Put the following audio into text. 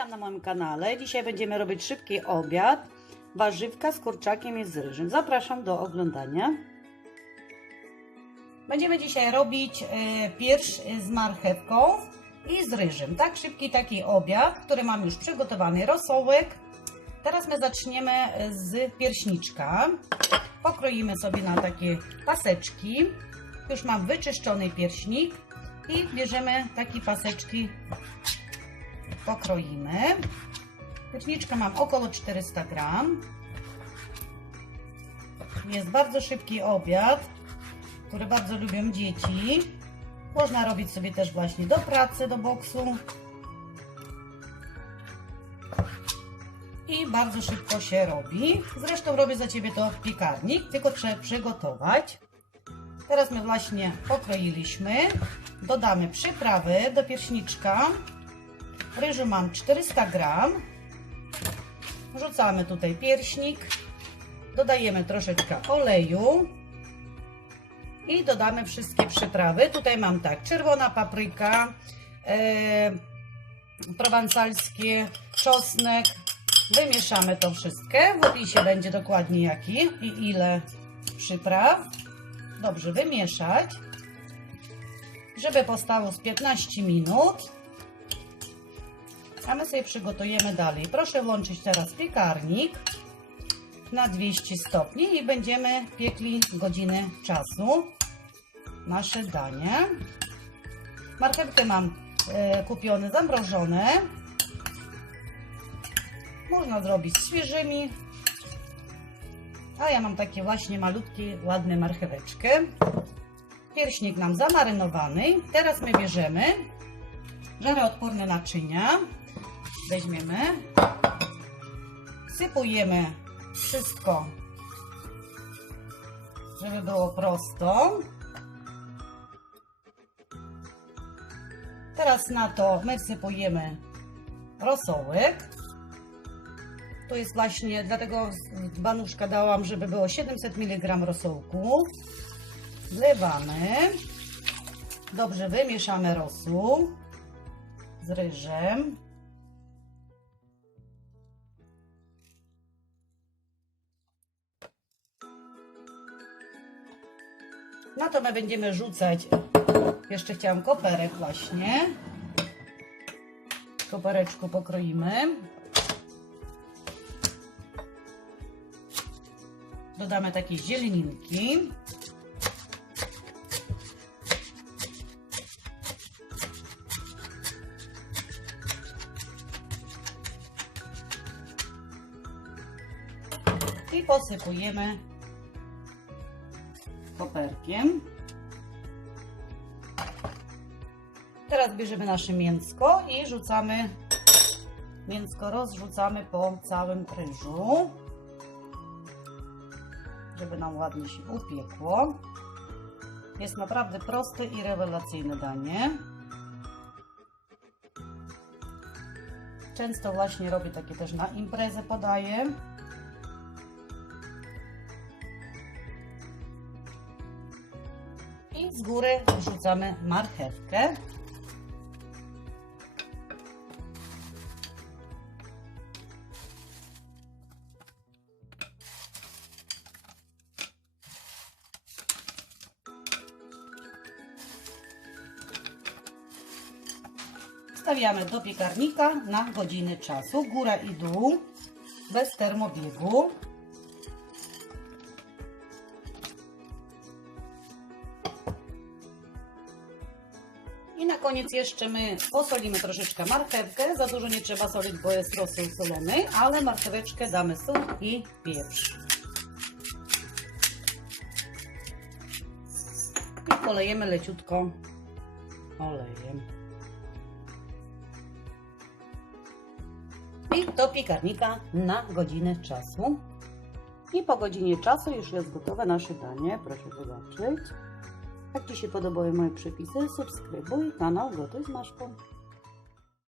Witam na moim kanale. Dzisiaj będziemy robić szybki obiad. Warzywka z kurczakiem i z ryżem. Zapraszam do oglądania. Będziemy dzisiaj robić e, pierś z marchewką i z ryżem. Tak szybki taki obiad, który mam już przygotowany rosołek. Teraz my zaczniemy z pierśniczka. Pokroimy sobie na takie paseczki. Już mam wyczyszczony pierśnik i bierzemy takie paseczki pokroimy. Pieczniczkę mam około 400 gram. Jest bardzo szybki obiad, który bardzo lubią dzieci. Można robić sobie też właśnie do pracy, do boksu. I bardzo szybko się robi. Zresztą robię za Ciebie to piekarnik, tylko trzeba przygotować. Teraz my właśnie pokroiliśmy. Dodamy przyprawy do pierśniczka. Ryżu mam 400 gram. Wrzucamy tutaj pierśnik. Dodajemy troszeczkę oleju. I dodamy wszystkie przyprawy. Tutaj mam tak, czerwona papryka, e, prowansalskie, czosnek. Wymieszamy to wszystko. W opisie będzie dokładnie jaki i ile przypraw. Dobrze wymieszać, żeby postało z 15 minut. A my sobie przygotujemy dalej. Proszę włączyć teraz piekarnik na 200 stopni i będziemy piekli godziny czasu nasze danie. Marchewkę mam e, kupione zamrożone. Można zrobić świeżymi. A ja mam takie właśnie malutkie, ładne marcheweczkę. Pierśnik nam zamarynowany. Teraz my bierzemy żaroodporne naczynia. Weźmiemy. Sypujemy wszystko, żeby było prosto. Teraz na to my wsypujemy rosołek. To jest właśnie, dlatego banuszka dałam, żeby było 700 mg rosołku. Wlewamy. Dobrze wymieszamy rosół z ryżem. Na to my będziemy rzucać, jeszcze chciałam koperek właśnie. Kopereczku pokroimy. Dodamy takie zieleninki. I posypujemy koperkiem. Teraz bierzemy nasze mięsko i rzucamy mięsko rozrzucamy po całym ryżu, żeby nam ładnie się upiekło. Jest naprawdę proste i rewelacyjne danie. Często właśnie robię takie też na imprezę podaję. I z góry wrzucamy marchewkę. Stawiamy do piekarnika na godziny czasu, góra i dół, bez termobiegu. I na koniec jeszcze my posolimy troszeczkę marchewkę. Za dużo nie trzeba solić, bo jest rosół solony, ale marcheweczkę damy sól i pieprz. I polejemy leciutko olejem. I do piekarnika na godzinę czasu. I po godzinie czasu już jest gotowe nasze danie. Proszę zobaczyć. Jak Ci się podobały moje przepisy, subskrybuj kanał Gotuj z Maszką.